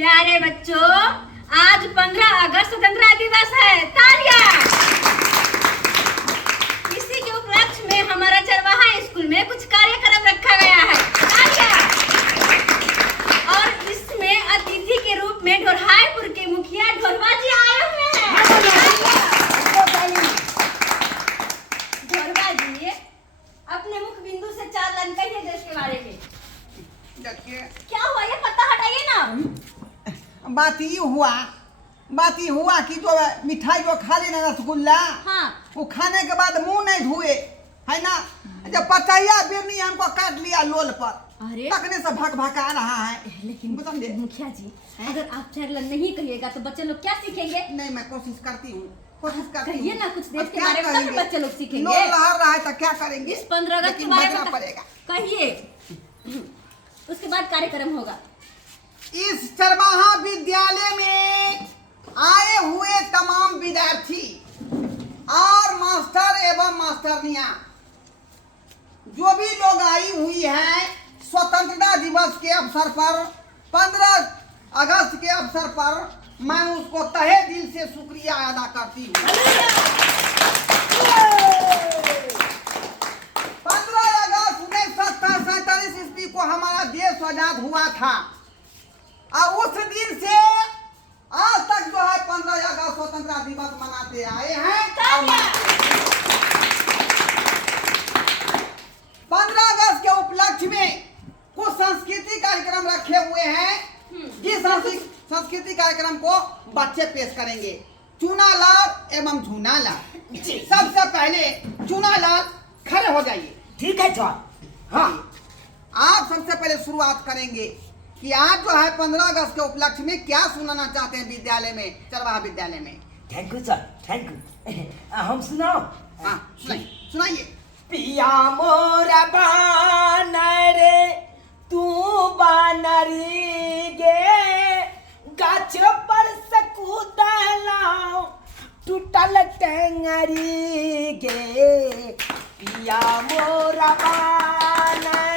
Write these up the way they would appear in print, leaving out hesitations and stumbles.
प्यारे बच्चों, आज 15 अगस्त स्वतंत्रता दिवस है। तालियां। इसी के उपलक्ष्य में हमारा चरवाहा स्कूल में कुछ कार्यक्रम रखा गया है। तालियां। और इसमें अतिथि के रूप में ढोरहाईपुर के मुखिया ढोरवा जी आए हुए हैं। ढोरवा जी, अपने मुख्य बिंदु से 4 लाइन कहिए देश के बारे में। क्या हुआ, ये पत्ता हटाइए ना। बात ये हुआ कि जो मिठाई जो खा लेना रसगुल्ला, हाँ। वो खाने के बाद मुंह नहीं धुए, है ना। जब पतैया बिरनी हमको काट लिया लोल पर, अरे तकने से भक भका रहा है। लेकिन बताइए मुखिया जी, अगर आप 4 लाइन नहीं कहिएगा तो बच्चे लोग क्या सीखेंगे? नहीं, मैं कोशिश करती हूँ। कहिए ना कुछ देश अब के क्या बारे में, तब करेंगे? बच्चे लोग सीखेंगे। लोल लहर रहा है तो क्या करेंगे? इस 15 अगस्त के लेकिन बारे बचना में पड़ेगा। कहिए। उसके बाद कार्यक्रम होगा। इस चरवाहा विद्यालय में आए हुए तमाम विद्यार्थी और मास्टर एवं मास्टरनियां, जो भी लोग आई हुई हैं, स्वतंत्रता दिवस के अवसर पर, 15 अगस्त के अवसर पर, मैं उसको तहे दिल से शुक्रिया अदा करती हूँ। 15 अगस्त 1947 ईस्वी को हमारा देश आजाद हुआ था और उस दिन से आज तक जो है 15 अगस्त स्वतंत्रता दिवस मनाते आए हैं। 15 अगस्त के उपलक्ष्य में कुछ सांस्कृतिक कार्यक्रम रखे हुए हैं, जिस सांस्कृतिक कार्यक्रम को बच्चे पेश करेंगे। चूना लाल एवं झूना लाल। सबसे पहले चूना लाल खड़े हो जाइए। ठीक है सर। हाँ, आप सबसे पहले शुरुआत करेंगे कि आज जो है 15 अगस्त के उपलक्ष्य में क्या सुनाना चाहते हैं विद्यालय में, चरवाहा विद्यालय में। Thank you sir, thank you. हम सुनाओ। हाँ, सुनाइए। पिया मोरा बानर तू बानरी गे, गाछ पर से कूदलाओ टूटल टेंगरी गे। पिया मोरा बानर।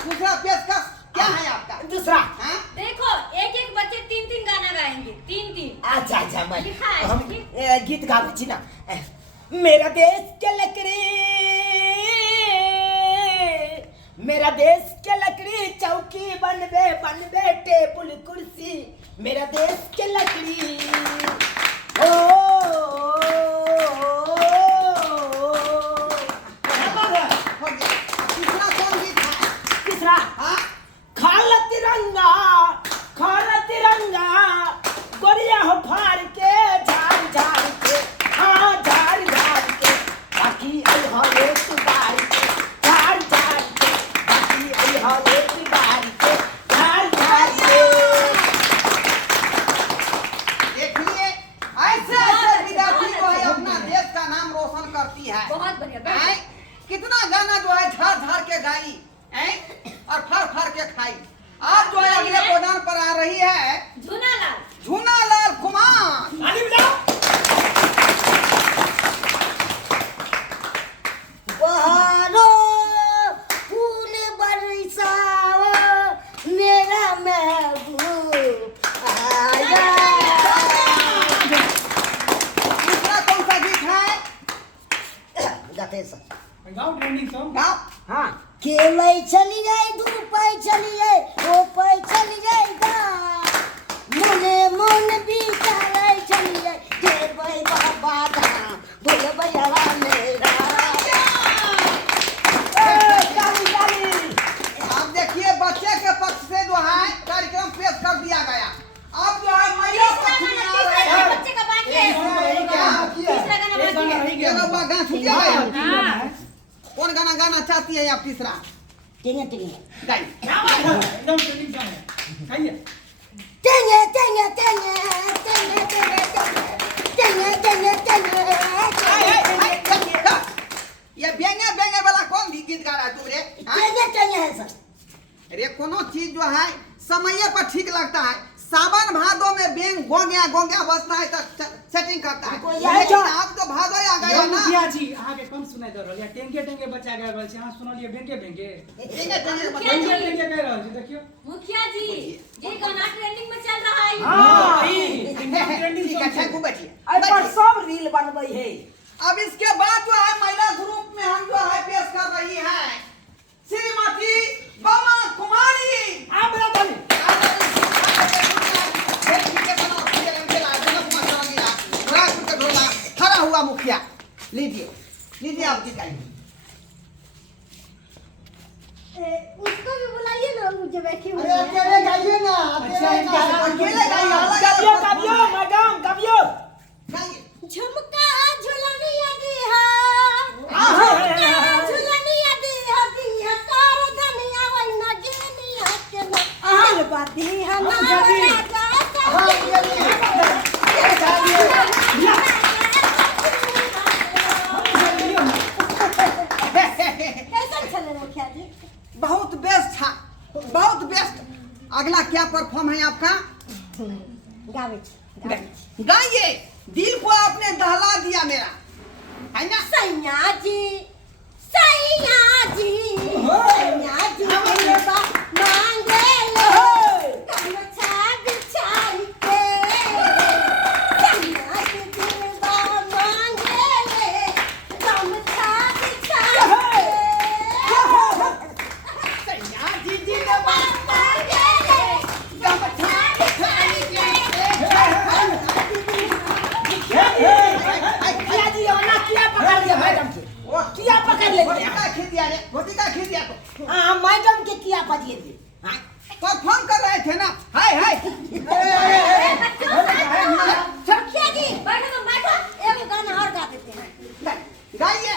दूसरा पेशकश क्या है आपका? दूसरा। हाँ? देखो, एक बच्चे 3 गाना गाएंगे। 3। अच्छा मैं लिखा है, हम गीत गावे छी ना। मेरा देश के लकड़ी, मेरा देश के लकड़ी, चौकी बनबे टेबुल कुर्सी। मेरा देश के लकड़ी हो गया। तीसरा कौन गीत है? तीसरा। हाँ? खाला तिरंगा गोरिया हो फाड़ के झाड़ के, हाँ झाड़ के, बाकी आई हले बार के, झाड़ के, बाकी आई हले बार के, झाड़ के। देखिए, ऐसे विद्यार्थी जो है अपना देश का नाम रोशन करती है। बहुत बढ़िया। हैं? कितना गाना जो है झाड़ के गाई हैं? और फर के खाई। आज जो है अगले गोदान पर आ रही है झूना लाल कुमार। बहारो फूल बरसाओ मेरा महबूब आया। दूसरा कौन सा गीत है? गाते सर। गाओ। हाँ। केवई चली जाए, धूपाई चली जाए, ओपाई चली जाएगा, मन बिचाराई चली जाए, केवई बाबा धाम बोल भैया मेरा। अब देखिए, बच्चे के पक्ष से जो है कार्यक्रम पेश कर दिया गया। अब जो है महिला पक्ष में आ रहे हैं। बच्चे का बाकी है। तीसरा गाना बाकी है। चलो गाना छूटिया गया। कौन गाना गाना चाहती है आप? तीसरा टेंगे गाइए। टेंगे टेंगे टेंगे टेंगे टेंगे टेंगे टेंगे टेंगे। ये बेंगे वाला कौन गीत गा रहा है तुम रे? टेंगे टेंगे है सर। अरे कोनो चीज जो है समय पर ठीक लगता है, सावन भादो में बेंग गोंगिया बसना है तो सेटिंग करता है। कोई लेकिन आएगा। अब तो भादो आ गया यो ना। मुखिया जी अहाँ के कम सुनाई दे रहल है। टेंगे बचा गए रहल छै। अहाँ सुनलिए बेंगे मुखिया जी, कह रहल छै। देखियो मुखिया जी ये गाना ट्रेंडिंग में चल रहा है। हां ई ट्रेंडिंग ठीक है, सॉन्ग थैंक यू बैठिए। आई पर सब रील बनबै है। अब इसके बाद जो है महिला ग्रुप में हम जो है पेश कर रही है श्रीमती बमा कुमारी। आ बड़ा बोली खड़ा हुआ मुखिया, लीजिए आप गीत गाइए। उसको भी बुलाइए ना, मुझे बैठी हुई अरे अकेले गाइए ना, अकेले गाइए, अलग कबियो मैडम कबियो गाइए। झुमका झुलनिया दी है, झुलनिया दी है कार धनिया वैना गिनिया के ना दिल बाती है ना राजा कैसा चले मुखिया जी? बहुत बेस्ट था, बहुत बेस्ट। अगला क्या परफॉर्म है आपका? गावे गाइए। दिल को आपने दहला दिया मेरा, है ना? सैया जी सैया जी सैया जी बा मांगे ले कमछा बिछाई के सैया जी बा मांगे ले कमछा बिछाई के सैया जी ने बा मांगे ले कमछा बिछाई किया जी वाला किया पकड़ लिया मैडम के। किया पकड़ ले धोती का खींच दिया रे, धोती का खींच दिया तो। हां मैडम के किया पकड़ लिए। हां परफॉर्म कर रहे थे ना। हाय हाय मुखिया जी बैठो तो बैठो, एक गाना और गा देते हैं। गाइए।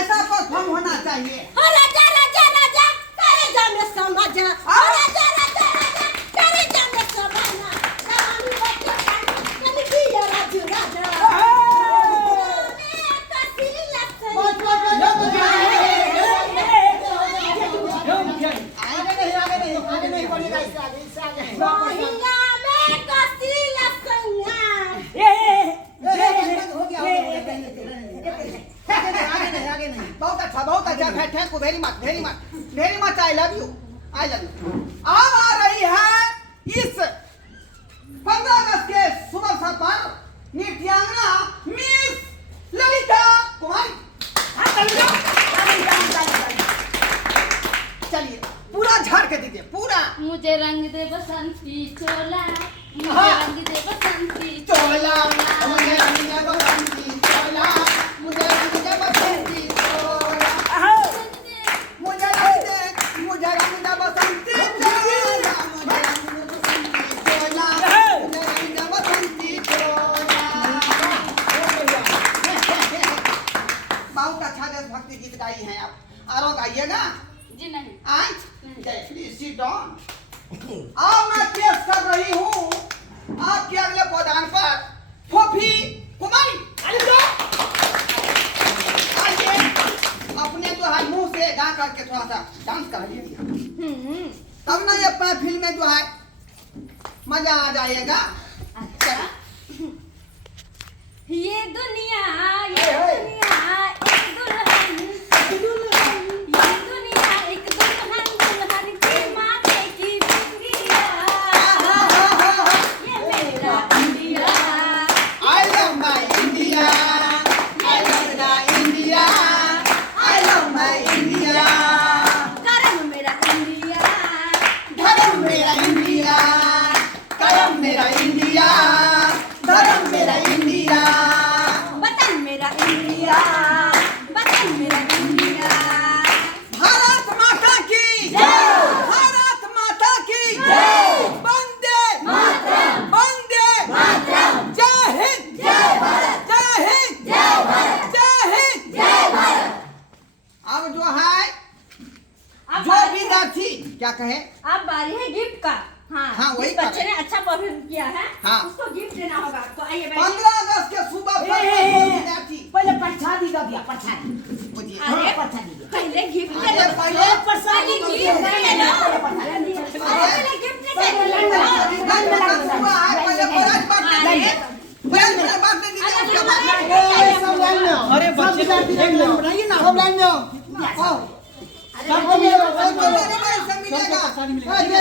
ऐसा परफॉर्म होना चाहिए। हो राजा राजा राजा करे जाने समझा, हो राजा राजा राजा करे जाने समझा, रानी बच्चे कन की राजू राजा कसी लसन आगे नहीं बोलिएगा, इससे आगे महिला में कसी लसन बहुत अच्छा। Thank you very much. I love you. अब आ रही है इस 15 अगस्त के शुभ अवसर पर नृत्यांगना मिस ललिता कुमारी। चलिए पूरा झाड़ के दीजिए, पूरा। मुझे रंग दे बसंती चोला, मुझे रंग दे बसंती चोला मुझे रंग दे बसंती चोला, मुझे रंग दे बसंती चोला, मुझे रंग दे बसंती चोला, मुझे रंग दे बसंती चोला, मुझे रंग दे बसंती चोला। बहुत अच्छा देशभक्ति गीत गाई हैं आप। और गाइएगा जी नहीं। आज प्लीज सिट डाउन। अब मैं पेश कर रही हूँ आपके अगले पौधान पर फोफी कुमारी। आइए अपने जो है मुंह से गा करके थोड़ा सा डांस कर लीजिए, तब ना ये महफिल में जो है मजा आ जाएगा। अच्छा। ये दुनिया एक दुल्हन, ये दुनिया एक दुल्हन, दुल्हन की माथे की बिंदिया, ये मेरा India. I love my India, I love my India, I love my India। करम मेरा इंडिया, धर्म मेरा इंडिया, करम मेरा इंडिया, धर्म मेरा इंडिया। वतन मेरा इंडिया, वतन मेरा इंडिया। भारत माता की जय, भारत माता की जय, वंदे मातरम, वंदे मातरम, जय हिंद, जय भारत, जय हिंद, जय भारत, जय हिंद, जय भारत। अब जो है अब जो बारी है- विद्यार्थी क्या कहे, अब बारी है गिफ्ट का। हाँ, हाँ, वही जिस कर बच्चे ने अच्छा परफॉर्म किया है हाँ। उसको गिफ्ट देना होगा। तो आइए बैठिए। 15 अगस्त के शुभ अवसर पर जो विद्यार्थी पहले प्रसादी का दिया प्रसादी। बुझिए। अरे प्रसादी दिया। पहले गिफ्ट अरे दे लो। पहले पहले गिफ्ट दे लो। पहले प्रसादी। पहले गिफ्ट हुआ है, पहले बरात बांटने दीजिए। बरात बांटने दीजिए, उसके बाद सब लाइन में आओ। अरे बच्चे सब लाइन में आओ। बनाइए ना। सब लाइन में आओ। आओ। सबको मिलेगा, सबको मेरे भाई से मिलेगा। साड़ी मिलेगी। दे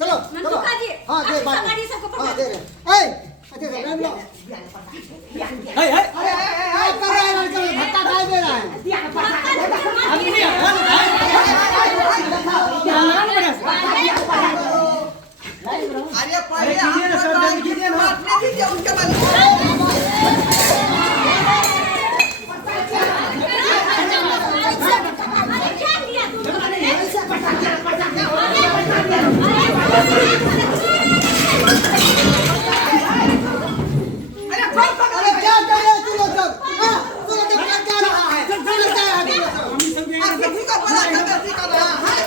चलो मंटू चलो। काजी, हाँ दे अपनी बात समाधि सबको पकड़। हाँ दे रहे अच्छा सब लाइन में आओ। हाय हाय क्या कर रहा है लड़का धक्का खाए दे रहा है आदमी क्या लगा ना बड़ा अरे पहले कीजिए ना, आप सर, जल्दी कीजिए ना। बांटने दीजिए, उसके बाद अरे क्या कर रहे हो तुम लोग सब हाँ तुम लोग क्या कर रहा है सब क्या है तुम लोग हम सब के आप किसी को बड़ा बेइज्जती कर रहा है।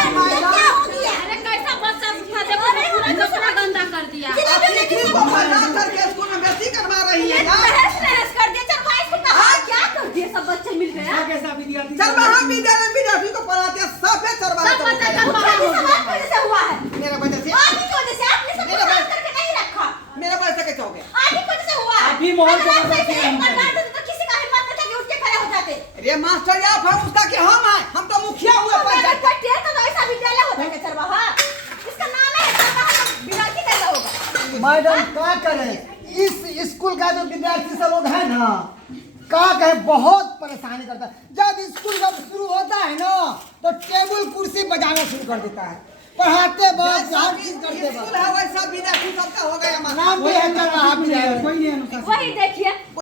अरे कैसा बच्चा था, देखो नहीं हमारा दूसरा गंदा कर दिया। आप किसी को बड़ा करके स्कूल में बेइज्जती करवा रही है ना। तहस-नहस कर दिया। चल भाई इसको कहा क्या कर दिया, सब बच्चे मिल गए। क्या कैसा विद्यार्थी चरवाहा विद्यालय में विद्यार्थी को पढ़ाते हैं, सब है चरवाहा सब तो बच्चा होता है। चरवाहा हो गया। आपकी वजह से हुआ है। मेरा वजह से आपकी वजह से, आपने सब कुछ साफ करके नहीं रखा। मेरा वजह से कैसे हो गया? आपकी वजह से हुआ है। आप ही माहौल को अगर आप बदलते ऐसे हैं। एक बार डांट देते तो किसी का हिम्मत न था कि उठ के खड़े हो जाते। अरे मास्टर आप है उसका कि हम हैं, हम तो मुखिया हुए तो पंचायत। मेरा टेर का तो ऐसा विद्यालय होता है चरवाहा। इसका नाम है चरवाहा, तो विद्यार्थी कैसा होगा? मैडम क्या करें इस स्कूल का जो विद्यार्थी सब लोग है ना क्या कहे बहुत परेशानी करता है जब स्कूल जब शुरू होता है ना तो टेबल कुर्सी बजाना शुरू कर देता है पढ़ाते वक्त हर चीज करते स्कूल वक्त है वैसा विद्यार्थी सबका हो गया हमारा। नाम भी है चरवाहा विद्यालय। कोई नहीं अनुशासित। वही देखिए